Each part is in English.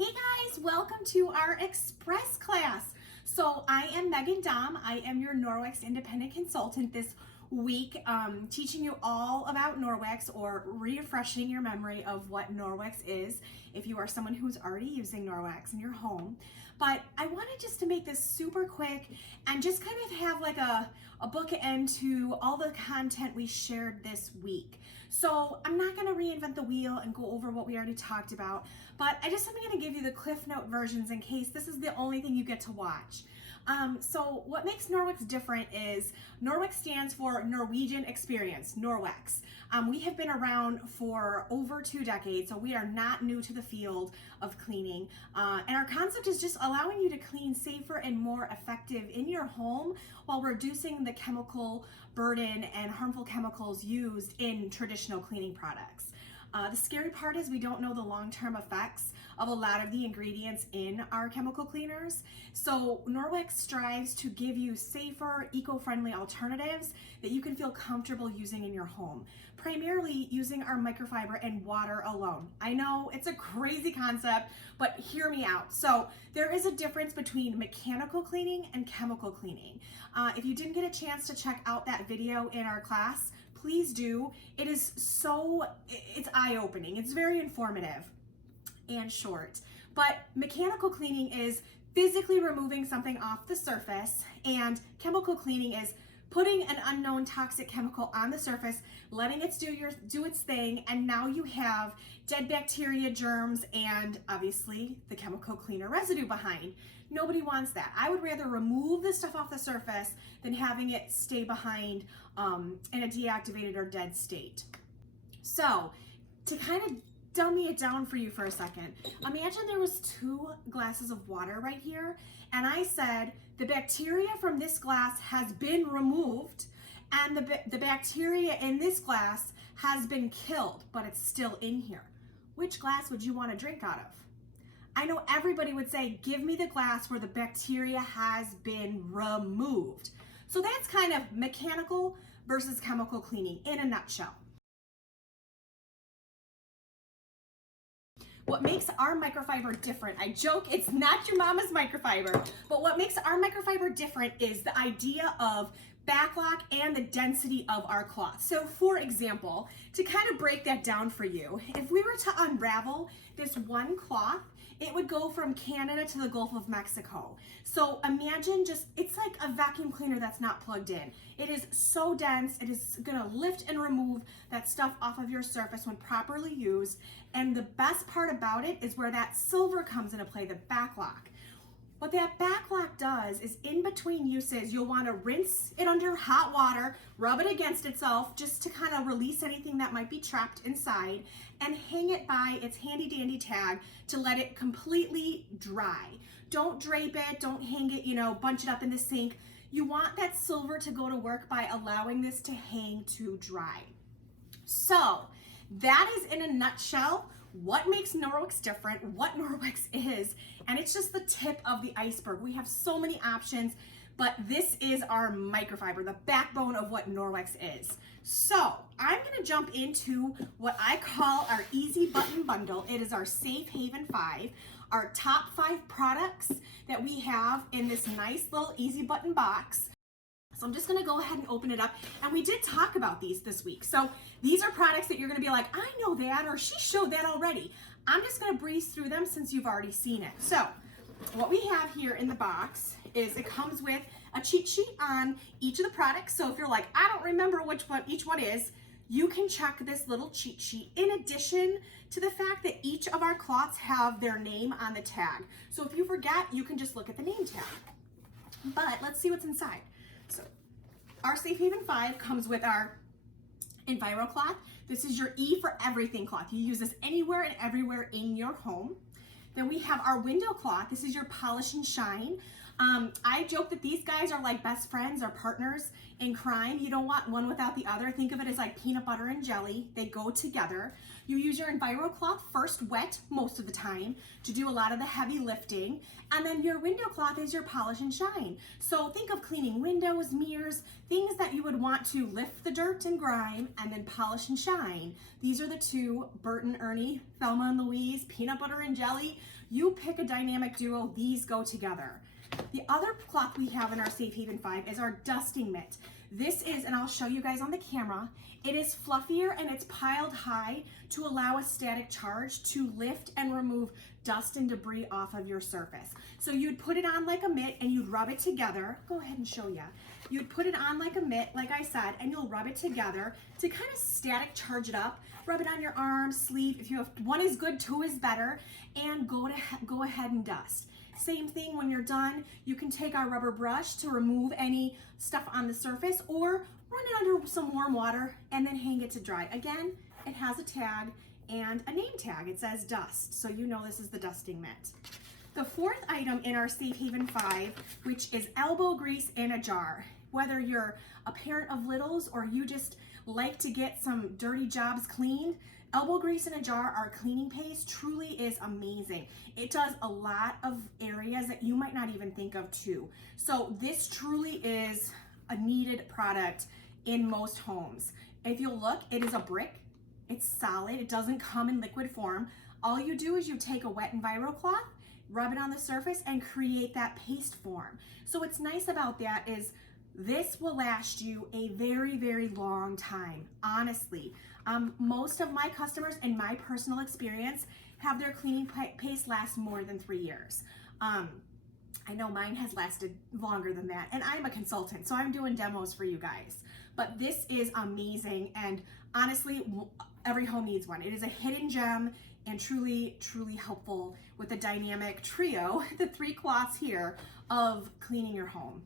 Hey guys, welcome to our Express class. So I am Gorman-Dahm. I am your Norwex independent consultant this week, teaching you all about Norwex or refreshing your memory of what Norwex is if you are someone who's already using Norwex in your home. But I wanted just to make this super quick and just kind of have like a bookend to all the content we shared this week. So I'm not going to reinvent the wheel and go over what we already talked about, but I just am going to give you the Cliff Note versions in case this is the only thing you get to watch. So what makes Norwex different is Norwex stands for Norwegian Experience, Norwex. We have been around for over 2 decades, so we are not new to the field of cleaning. And our concept is just allowing you to clean safer and more effective in your home while reducing the chemical burden and harmful chemicals used in traditional cleaning products. The scary part is we don't know the long-term effects of a lot of the ingredients in our chemical cleaners. So Norwex strives to give you safer, eco-friendly alternatives that you can feel comfortable using in your home, primarily using our microfiber and water alone. I know it's a crazy concept, but hear me out. So there is a difference between mechanical cleaning and chemical cleaning. If you didn't get a chance to check out that video in our class, please do. It's eye-opening. It's very informative and short. But mechanical cleaning is physically removing something off the surface, and chemical cleaning is putting an unknown toxic chemical on the surface, letting it do its thing, and now you have dead bacteria, germs, and obviously the chemical cleaner residue behind. Nobody wants that. I would rather remove the stuff off the surface than having it stay behind in a deactivated or dead state. So to kind of dummy it down for you for a second, imagine there was 2 glasses of water right here, and I said the bacteria from this glass has been removed and the bacteria in this glass has been killed, but it's still in here. Which glass would you want to drink out of? I know everybody would say, give me the glass where the bacteria has been removed. So that's kind of mechanical versus chemical cleaning in a nutshell. What makes our microfiber different, I joke, it's not your mama's microfiber, but what makes our microfiber different is the idea of backlock and the density of our cloth. So for example, to kind of break that down for you, if we were to unravel this one cloth, it would go from Canada to the Gulf of Mexico. So imagine it's like a vacuum cleaner that's not plugged in. It is so dense, it is gonna lift and remove that stuff off of your surface when properly used. And the best part about it is where that silver comes into play, the backlock. What that backlock does is in between uses, you'll want to rinse it under hot water, rub it against itself just to kind of release anything that might be trapped inside, and hang it by its handy dandy tag to let it completely dry. Don't drape it, don't hang it, bunch it up in the sink. You want that silver to go to work by allowing this to hang to dry. So that is in a nutshell what makes Norwex different, what Norwex is, and it's just the tip of the iceberg. We have so many options, but this is our microfiber, the backbone of what Norwex is. So I'm gonna jump into what I call our Easy Button Bundle. It is our Safe Haven 5, our top 5 products that we have in this nice little Easy Button box. So I'm just gonna go ahead and open it up. And we did talk about these this week. So these are products that you're gonna be like, I know that, or she showed that already. I'm just gonna breeze through them since you've already seen it. So what we have here in the box is it comes with a cheat sheet on each of the products. So if you're like, I don't remember which one each one is, you can check this little cheat sheet in addition to the fact that each of our cloths have their name on the tag. So if you forget, you can just look at the name tag. But let's see what's inside. So our Safe Haven 5 comes with our Enviro cloth. This is your E for everything cloth. You use this anywhere and everywhere in your home. Then we have our window cloth. This is your polish and shine. I joke that these guys are like best friends or partners in crime. You don't want one without the other. Think of it as like peanut butter and jelly. They go together. You use your EnviroCloth first wet most of the time to do a lot of the heavy lifting. And then your window cloth is your polish and shine. So think of cleaning windows, mirrors, things that you would want to lift the dirt and grime and then polish and shine. These are the two, Bert and Ernie, Thelma and Louise, peanut butter and jelly. You pick a dynamic duo, these go together. The other cloth we have in our Safe Haven 5 is our dusting mitt. This is, and I'll show you guys on the camera, it is fluffier and it's piled high to allow a static charge to lift and remove dust and debris off of your surface. So you'd put it on like a mitt and you'd rub it together. Go ahead and show you. You'd put it on like a mitt, like I said, and you'll rub it together to kind of static charge it up. Rub it on your arm, sleeve. If you have one is good, two is better, and go ahead and dust. Same thing when you're done, you can take our rubber brush to remove any stuff on the surface or run it under some warm water and then hang it to dry. Again, it has a tag and a name tag. It says dust, so you know this is the dusting mitt. The fourth item in our Safe Haven 5, which is elbow grease in a jar. Whether you're a parent of littles or you just like to get some dirty jobs cleaned, elbow grease in a jar, our cleaning paste, truly is amazing. It does a lot of areas that you might not even think of too. So this truly is a needed product in most homes. If you look, it is a brick. It's solid. It doesn't come in liquid form. All you do is you take a wet EnviroCloth, rub it on the surface, and create that paste form. So what's nice about that is this will last you a very, very long time, honestly. Most of my customers, in my personal experience, have their cleaning paste last more than 3 years. I know mine has lasted longer than that, and I'm a consultant, so I'm doing demos for you guys. But this is amazing, and honestly, every home needs one. It is a hidden gem and truly, truly helpful with the dynamic trio, the 3 cloths here, of cleaning your home.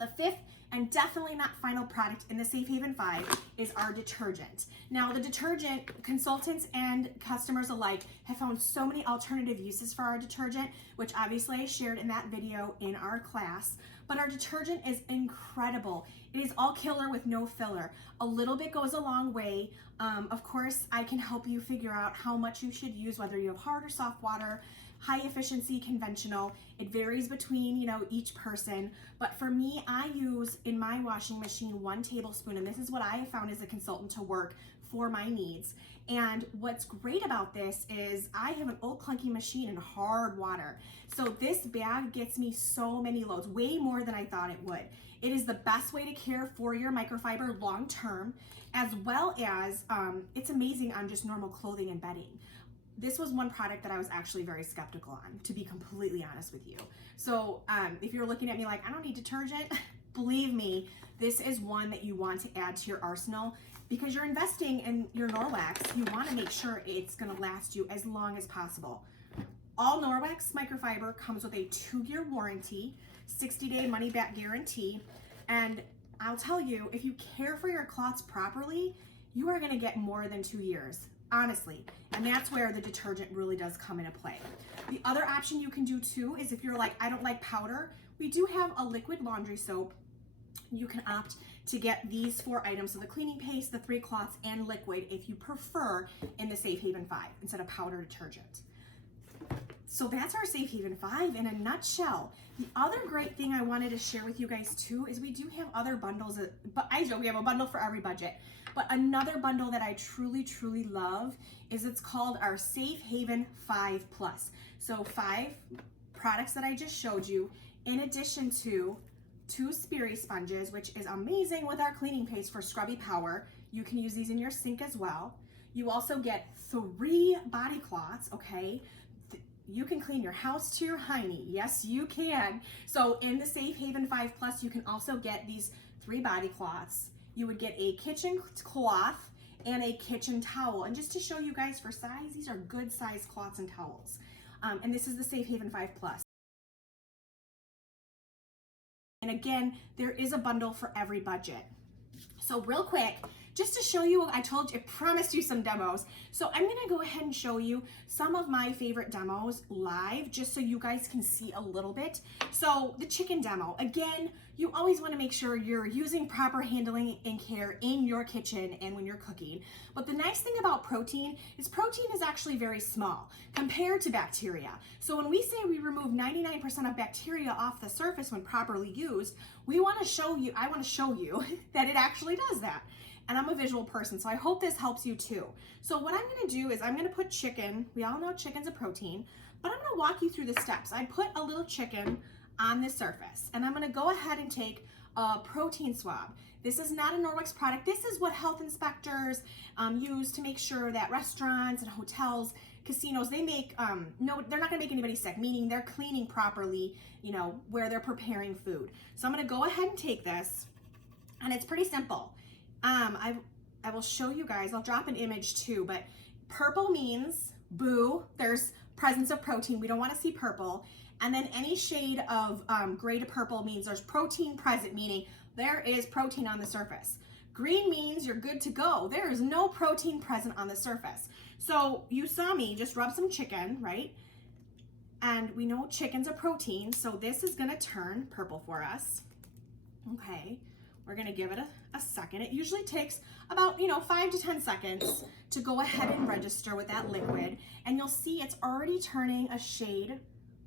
The fifth and definitely not final product in the Safe Haven 5 is our detergent. Now, the detergent, consultants and customers alike have found so many alternative uses for our detergent, which obviously I shared in that video in our class, but our detergent is incredible. It is all killer with no filler. A little bit goes a long way. Of course, I can help you figure out how much you should use, whether you have hard or soft water, high efficiency, conventional. It varies between, each person. But for me, I use in my washing machine 1 tablespoon, and this is what I have found as a consultant to work for my needs. And what's great about this is I have an old clunky machine in hard water. So this bag gets me so many loads, way more than I thought it would. It is the best way to care for your microfiber long term, as well as it's amazing on just normal clothing and bedding. This was one product that I was actually very skeptical on, to be completely honest with you. So if you're looking at me like, I don't need detergent, believe me, this is one that you want to add to your arsenal because you're investing in your Norwex. You want to make sure it's going to last you as long as possible. All Norwex microfiber comes with a 2-year warranty, 60-day money-back guarantee, and I'll tell you, if you care for your cloths properly, you are going to get more than 2 years. Honestly, and that's where the detergent really does come into play. The other option you can do too is if you're like, I don't like powder, we do have a liquid laundry soap. You can opt to get these 4 items, so the cleaning paste, the 3 cloths, and liquid if you prefer in the Safe Haven 5 instead of powder detergent. So that's our Safe Haven 5 in a nutshell. The other great thing I wanted to share with you guys too is we do have other bundles, but I joke, we have a bundle for every budget. But another bundle that I truly, truly love is it's called our Safe Haven 5 Plus. So 5 products that I just showed you, in addition to 2 Sperry sponges, which is amazing with our cleaning paste for scrubby power. You can use these in your sink as well. You also get 3 body cloths, okay? You can clean your house to your hiney. Yes, you can. So in the Safe Haven 5 Plus, you can also get these 3 body cloths. You would get a kitchen cloth and a kitchen towel. And just to show you guys for size, these are good size cloths and towels. And this is the Safe Haven 5 Plus. And again, there is a bundle for every budget. So real quick, just to show you, I promised you some demos. So I'm gonna go ahead and show you some of my favorite demos live, just so you guys can see a little bit. So the chicken demo, again, you always wanna make sure you're using proper handling and care in your kitchen and when you're cooking. But the nice thing about protein is actually very small compared to bacteria. So when we say we remove 99% of bacteria off the surface when properly used, I wanna show you that it actually does that. And I'm a visual person, so I hope this helps you too. So what I'm gonna do is I'm gonna put chicken, we all know chicken's a protein, but I'm gonna walk you through the steps. I put a little chicken on the surface, and I'm gonna go ahead and take a protein swab. This is not a Norwex product. This is what health inspectors use to make sure that restaurants and hotels, casinos, they make, no, they're not gonna make anybody sick, meaning they're cleaning properly, you know, where they're preparing food. So I'm gonna go ahead and take this, and it's pretty simple. I will show you guys, I'll drop an image too, but purple means boo, there's presence of protein, we don't wanna see purple. And then any shade of gray to purple means there's protein present, meaning there is protein on the surface. Green means you're good to go. There is no protein present on the surface. So you saw me just rub some chicken, right? And we know chicken's a protein, so this is gonna turn purple for us. Okay, we're gonna give it a second. It usually takes about 5 to 10 seconds to go ahead and register with that liquid. And you'll see it's already turning a shade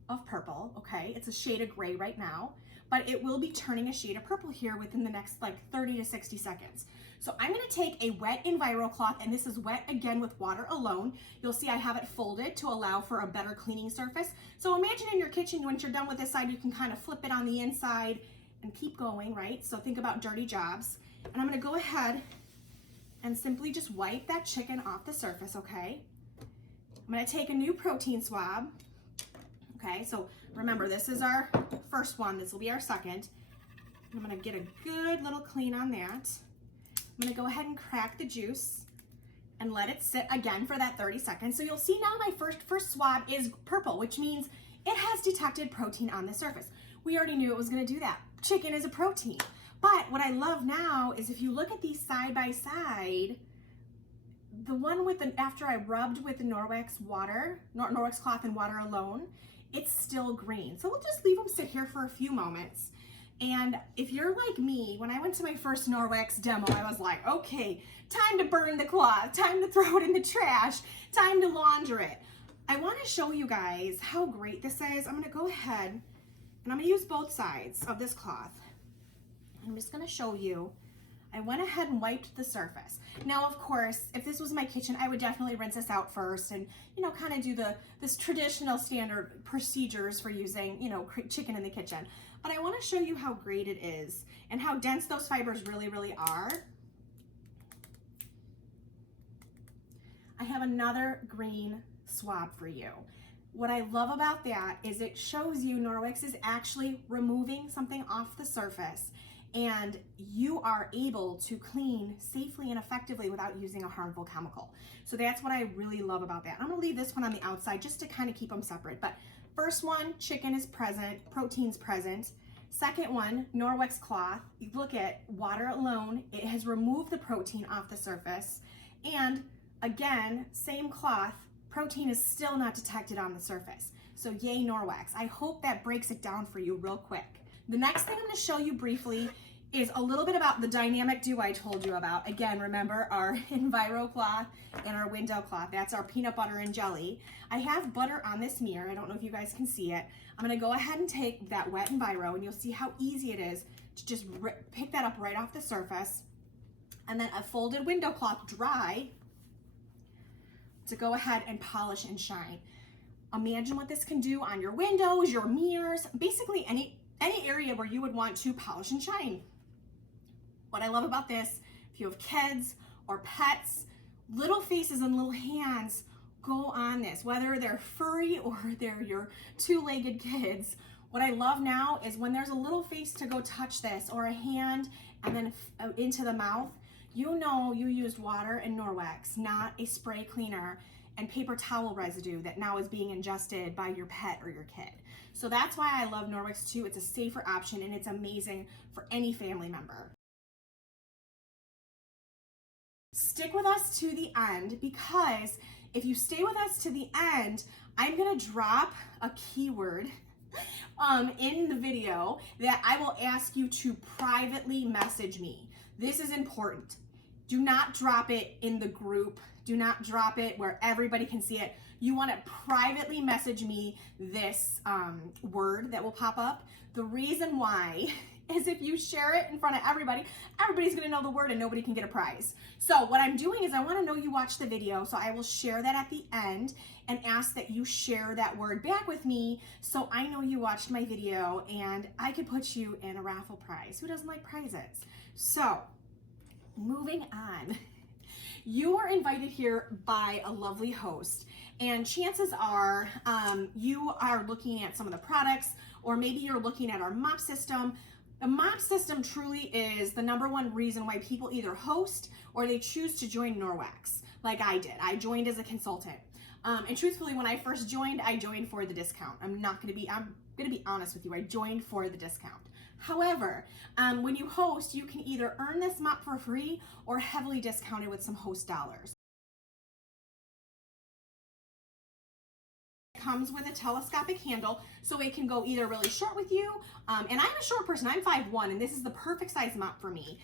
of purple, okay? It's a shade of gray right now, but it will be turning a shade of purple here within the next 30 to 60 seconds. So I'm gonna take a wet Enviro cloth, and this is wet again with water alone. You'll see I have it folded to allow for a better cleaning surface. So imagine in your kitchen, once you're done with this side, you can kind of flip it on the inside and keep going, right? So think about dirty jobs. And I'm gonna go ahead and simply just wipe that chicken off the surface, okay? I'm gonna take a new protein swab. Okay, so remember, this is our first one. This will be our second. I'm gonna get a good little clean on that. I'm gonna go ahead and crack the juice and let it sit again for that 30 seconds. So you'll see now my first swab is purple, which means it has detected protein on the surface. We already knew it was gonna do that. Chicken is a protein. But what I love now is if you look at these side by side, the one after I rubbed with the Norwex cloth and water alone, it's still green. So we'll just leave them sit here for a few moments. And if you're like me, when I went to my first Norwex demo, I was like, okay, time to burn the cloth, time to throw it in the trash, time to launder it. I wanna show you guys how great this is. I'm gonna go ahead and I'm gonna use both sides of this cloth. I'm just gonna show you. I went ahead and wiped the surface. Now, of course, if this was my kitchen, I would definitely rinse this out first and, kind of do this traditional standard procedures for using, chicken in the kitchen. But I wanna show you how great it is and how dense those fibers really, really are. I have another green swab for you. What I love about that is it shows you Norwex is actually removing something off the surface, and you are able to clean safely and effectively without using a harmful chemical. So that's what I really love about that. I'm gonna leave this one on the outside just to kind of keep them separate. But first one, chicken is present, protein's present. Second one, Norwex cloth. You look at water alone, it has removed the protein off the surface. And again, same cloth, protein is still not detected on the surface. So yay Norwex. I hope that breaks it down for you real quick. The next thing I'm gonna show you briefly is a little bit about the dynamic dew I told you about. Again, remember our Enviro cloth and our window cloth. That's our peanut butter and jelly. I have butter on this mirror. I don't know if you guys can see it. I'm gonna go ahead and take that wet Enviro, and you'll see how easy it is to just pick that up right off the surface. And then a folded window cloth dry to go ahead and polish and shine. Imagine what this can do on your windows, your mirrors, basically any area where you would want to polish and shine. What I love about this, if you have kids or pets, little faces and little hands go on this, whether they're furry or they're your two-legged kids. What I love now is when there's a little face to go touch this, or a hand and then into the mouth, you know you used water and Norwex, not a spray cleaner and paper towel residue that now is being ingested by your pet or your kid. So that's why I love Norwex too. It's a safer option and it's amazing for any family member. stick with us to the end, because if you stay with us to the end, I'm gonna drop a keyword in the video that I will ask you to privately message me. This is important. Do not drop it in the group. Do not drop it where everybody can see it. You want to privately message me this word that will pop up. The reason why is if you share it in front of everybody, everybody's going to know the word and nobody can get a prize. So what I'm doing is I want to know you watched the video, so I will share that at the end and ask that you share that word back with me so I know you watched my video and I could put you in a raffle prize. Who doesn't like prizes? So moving on. You are invited here by a lovely host, and chances are you are looking at some of the products, or maybe you're looking at our mop system. The mop system truly is the #1 reason why people either host or they choose to join Norwex, like I did. I joined as a consultant. And truthfully, when I first joined, I joined for the discount. I'm gonna be honest with you, I joined for the discount. However, when you host, you can either earn this mop for free or heavily discounted with some host dollars. It comes with a telescopic handle, so it can go either really short with you, and I'm a short person, I'm 5'1", and this is the perfect size mop for me,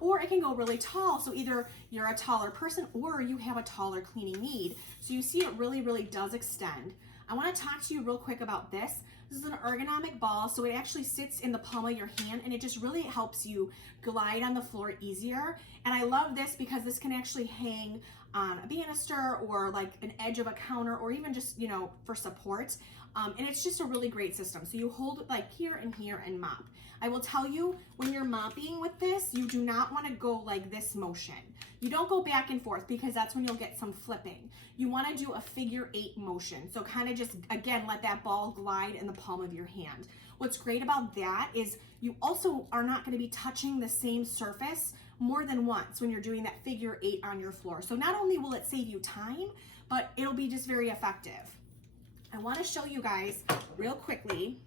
or it can go really tall, so either you're a taller person or you have a taller cleaning need. So you see it really does extend. I want to talk to you real quick about this. This is an ergonomic ball, so it actually sits in the palm of your hand, and it just really helps you glide on the floor easier. And I love this because this can actually hang on a banister or like an edge of a counter, or even just, you know, for support. And it's just a really great system. So you hold it like here and mop. I will tell you, when you're mopping with this, you do not want to go like this motion. You don't go back and forth, because that's when you'll get some flipping. You want to do a figure 8 motion. So kind of just, again, let that ball glide in the palm of your hand. What's great about that is you also are not going to be touching the same surface more than once when you're doing that figure 8 on your floor. So not only will it save you time, but it'll be just very effective. I want to show you guys real quickly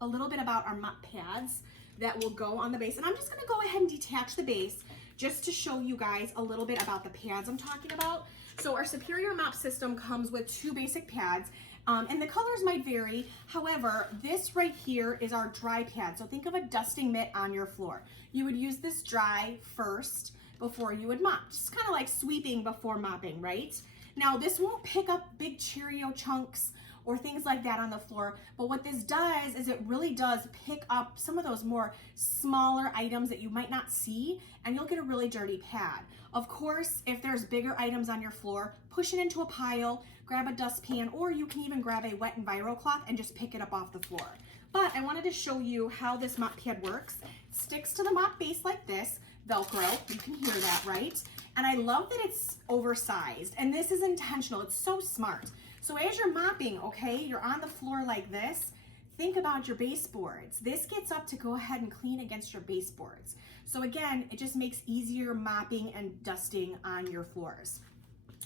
a little bit about our mop pads that will go on the base. And I'm just going to go ahead and detach the base just to show you guys a little bit about the pads I'm talking about. So our Superior mop system comes with 2 basic pads, and the colors might vary. However, this right here is our dry pad. So think of a dusting mitt on your floor. You would use this dry first before you would mop, just kind of like sweeping before mopping, right? Now this won't pick up big Cheerio chunks or things like that on the floor, but what this does is it really does pick up some of those more smaller items that you might not see, and you'll get a really dirty pad. Of course, if there's bigger items on your floor, push it into a pile, grab a dustpan, or you can even grab a wet Enviro cloth and just pick it up off the floor. But I wanted to show you how this mop pad works. It sticks to the mop base like this, Velcro, you can hear that, right? And I love that it's oversized, and this is intentional, it's so smart. So as you're mopping, okay, you're on the floor like this, think about your baseboards. This gets up to go ahead and clean against your baseboards. So again, it just makes easier mopping and dusting on your floors.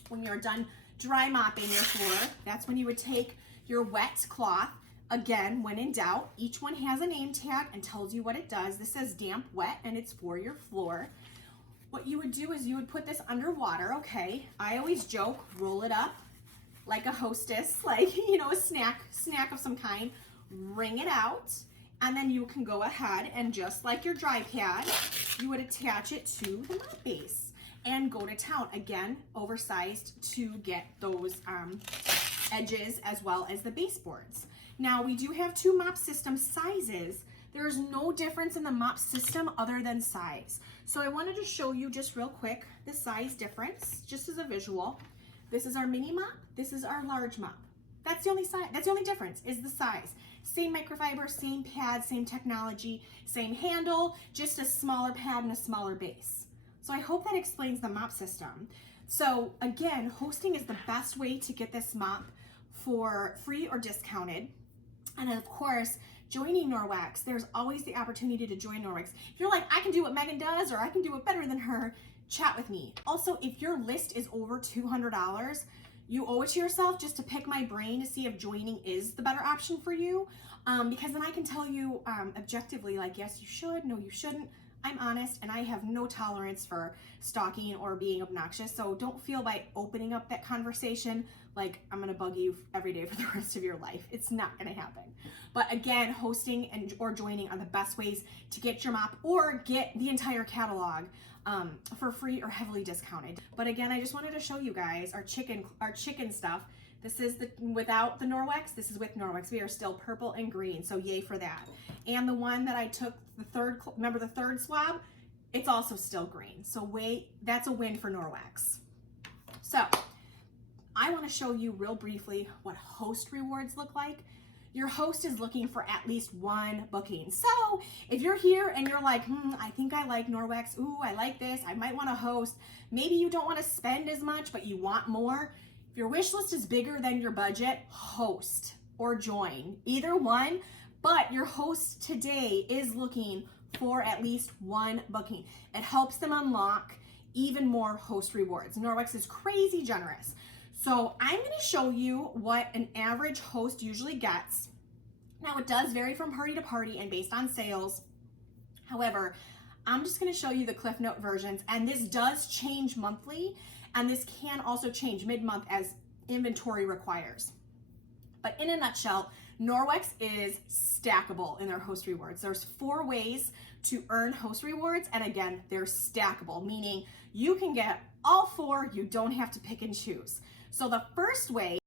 When you're done dry mopping your floor, that's when you would take your wet cloth. Again, when in doubt, each one has a name tag and tells you what it does. This says damp wet, and it's for your floor. What you would do is you would put this under water, okay? I always joke, roll it up like a hostess, like, you know, a snack of some kind, wring it out, and then you can go ahead and, just like your dry pad, you would attach it to the mop base and go to town. Again, oversized to get those edges as well as the baseboards. Now, we do have 2 mop system sizes. There's no difference in the mop system other than size. So I wanted to show you just real quick the size difference, just as a visual. This is our mini mop, this is our large mop. That's the only size, that's the only difference, is the size. Same microfiber, same pad, same technology, same handle, just a smaller pad and a smaller base. So I hope that explains the mop system. So again, hosting is the best way to get this mop for free or discounted. And of course, joining Norwex, there's always the opportunity to join Norwex. If you're like, I can do what Megan does, or I can do it better than her, chat with me. Also, if your list is over $200, you owe it to yourself just to pick my brain to see if joining is the better option for you, because then I can tell you objectively, like, yes, you should, no, you shouldn't. I'm honest and I have no tolerance for stalking or being obnoxious. So don't feel by opening up that conversation like I'm gonna bug you every day for the rest of your life. It's not gonna happen. But again, hosting and or joining are the best ways to get your mop or get the entire catalog for free or heavily discounted. But again, I just wanted to show you guys our chicken stuff. This is without the Norwex. This is with Norwex. We are still purple and green, so yay for that. And the one that I took remember the third swab? It's also still green. So that's a win for Norwex. So I want to show you real briefly what host rewards look like. Your host is looking for at least one booking. So if you're here and you're like, I think I like Norwex. Ooh, I like this. I might want to host. Maybe you don't want to spend as much, but you want more. If your wish list is bigger than your budget, host or join. Either one, but your host today is looking for at least one booking. It helps them unlock even more host rewards. Norwex is crazy generous. So I'm going to show you what an average host usually gets. Now it does vary from party to party and based on sales. However, I'm just going to show you the Cliff Note versions, and this does change monthly, and this can also change mid-month as inventory requires. But in a nutshell, Norwex is stackable in their host rewards. There's 4 ways to earn host rewards, and again, they're stackable, meaning you can get all 4, you don't have to pick and choose. So the first way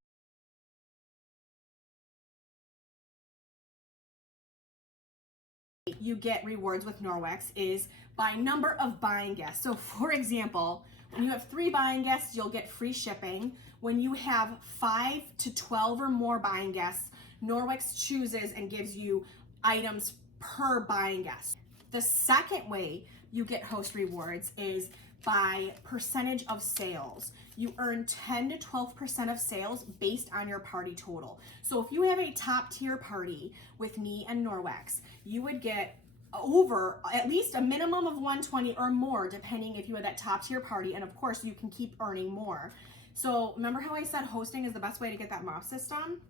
you get rewards with Norwex is by number of buying guests. So for example, when you have 3 buying guests, you'll get free shipping. When you have 5 to 12 or more buying guests, Norwex chooses and gives you items per buying guest. The second way you get host rewards is by percentage of sales. You earn 10 to 12% of sales based on your party total. So if you have a top tier party with me and Norwex, you would get over at least a minimum of 120 or more, depending if you had that top tier party. And of course, you can keep earning more. So remember how I said hosting is the best way to get that mop system?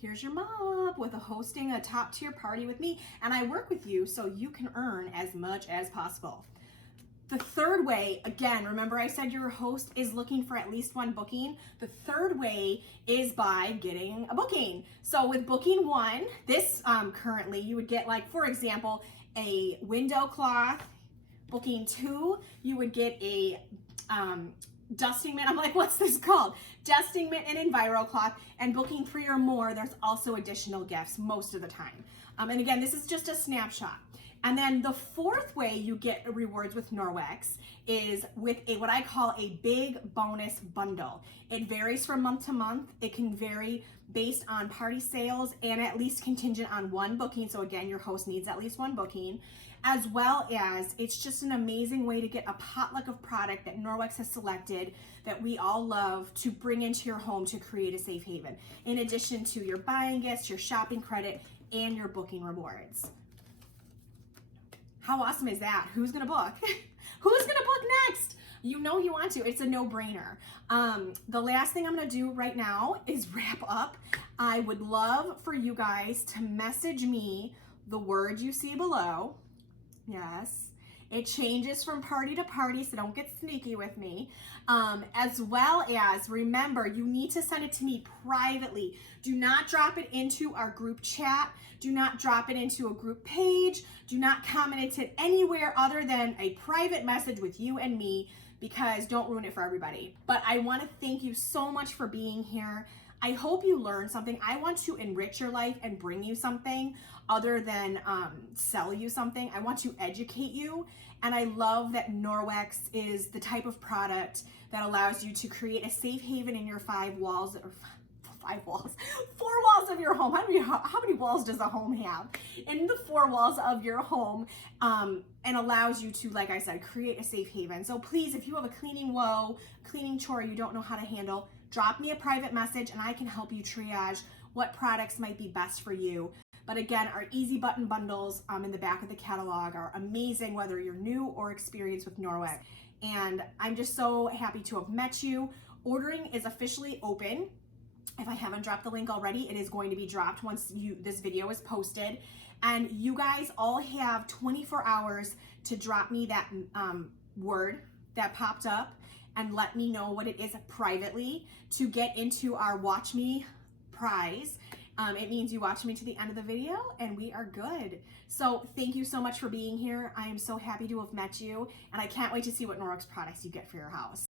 Here's your mop with hosting a top tier party with me. And I work with you so you can earn as much as possible. The third way, again, remember I said your host is looking for at least one booking. The third way is by getting a booking. So with booking 1, this currently you would get, like, for example, a window cloth. Booking 2, you would get a dusting mitt. I'm like, what's this called? Dusting mitt and Enviro cloth. And booking 3 or more, there's also additional gifts most of the time. And again, this is just a snapshot. And then the fourth way you get rewards with Norwex is with what I call a big bonus bundle. It varies from month to month. It can vary based on party sales and at least contingent on one booking. So again, your host needs at least one booking, as well as it's just an amazing way to get a potluck of product that Norwex has selected that we all love to bring into your home to create a safe haven, in addition to your buying gifts, your shopping credit, and your booking rewards. How awesome is that? Who's gonna book? Who's gonna book next? You know you want to. It's a no-brainer. The last thing I'm gonna do right now is wrap up. I would love for you guys to message me the word you see below. Yes. It changes from party to party, so don't get sneaky with me. As well as, remember, you need to send it to me privately. Do not drop it into our group chat. Do not drop it into a group page. Do not comment it anywhere other than a private message with you and me, because don't ruin it for everybody. But I want to thank you so much for being here. I hope you learned something. I want to enrich your life and bring you something other than sell you something. I want to educate you. And I love that Norwex is the type of product that allows you to create a safe haven in your 4 walls of your home. How many walls does a home have? In the 4 walls of your home, and allows you to, like I said, create a safe haven. So please, if you have a cleaning chore you don't know how to handle, drop me a private message and I can help you triage what products might be best for you. But again, our easy button bundles in the back of the catalog are amazing, whether you're new or experienced with Norwex. And I'm just so happy to have met you. Ordering is officially open. If I haven't dropped the link already, it is going to be dropped once this video is posted. And you guys all have 24 hours to drop me that word that popped up and let me know what it is privately to get into our Watch Me prize. It means you watch me to the end of the video and we are good. So thank you so much for being here. I am so happy to have met you and I can't wait to see what Norwex products you get for your house.